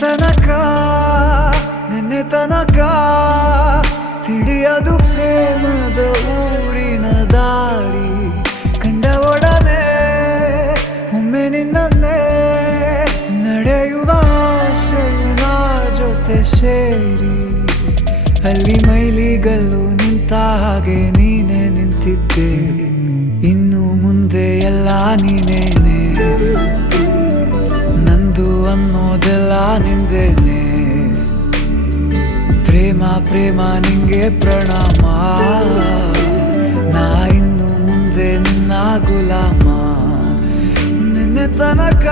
ತನಕ ನಿನ್ನೆ ತನಕ ತಿಳಿಯದು ಪ್ರೇಮದ ಊರಿನ ದಾರಿ ಕಂಡ ಒಡನೆ ಒಮ್ಮೆ ನಿನ್ನೇ ನಡೆಯುವ ಆಸೆಯ ಜೊತೆ ಸೇರಿ ಅಲ್ಲಿ ಮೈಲಿಗಲ್ಲು ನಿಂತ ಹಾಗೆ ನೀನೆ ನಿಂತಿದ್ದೆ ಇನ್ನು ಮುಂದೆ ಎಲ್ಲ ನೀನೇನೆ ನಂದು ಅನ್ನೋದೆಲ್ಲ ನಿಂದೇನೆ ಪ್ರೇಮ ಪ್ರೇಮ ನಿಂಗೆ ಪ್ರಣಾಮ ನಾ ಇನ್ನು ಮುಂದೆ ನಿನ್ನ ಗುಲಾಮ ನಿನ್ನೆ ತನಕ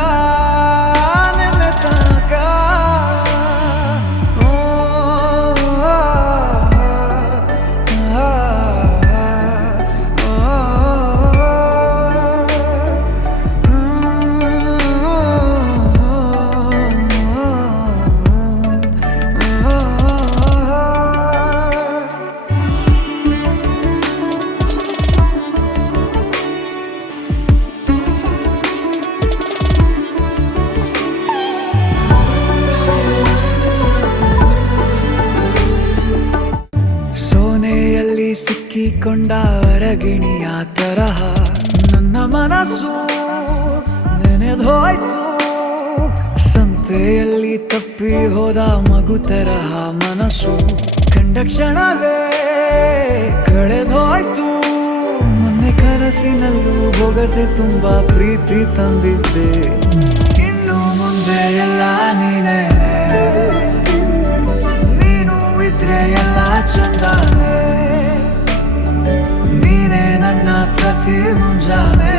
ನಿನ್ನೆ ತನಕ ಸಿಕ್ಕಿಕೊಂಡ ಹೊರಗಿಣಿಯ ತರಹ ನನ್ನ ಮನಸ್ಸು ನೆನೆದೋಯ್ತು ಸಂತೆಯಲ್ಲಿ ತಪ್ಪಿ ಹೋದ ಮಗು ತರಹ ಮನಸ್ಸು ಕಂಡ ಕ್ಷಣವೇ ಕಳೆದೋಯ್ತು ಮೊನ್ನೆ ಕನಸಿನಲ್ಲೂ ಬೊಗಸೆ ತುಂಬಾ ಪ್ರೀತಿ ತಂದಿದ್ದೆ ಇನ್ನು ಮುಂದೆ ಎಲ್ಲ ನೀನೇ ನೀನು ಇದ್ರೆ ಎಲ್ಲ ಚಂದಾನೆ ನೀನೇ ನನ್ನ ಪ್ರತಿ ಮುಂಜಾನೆ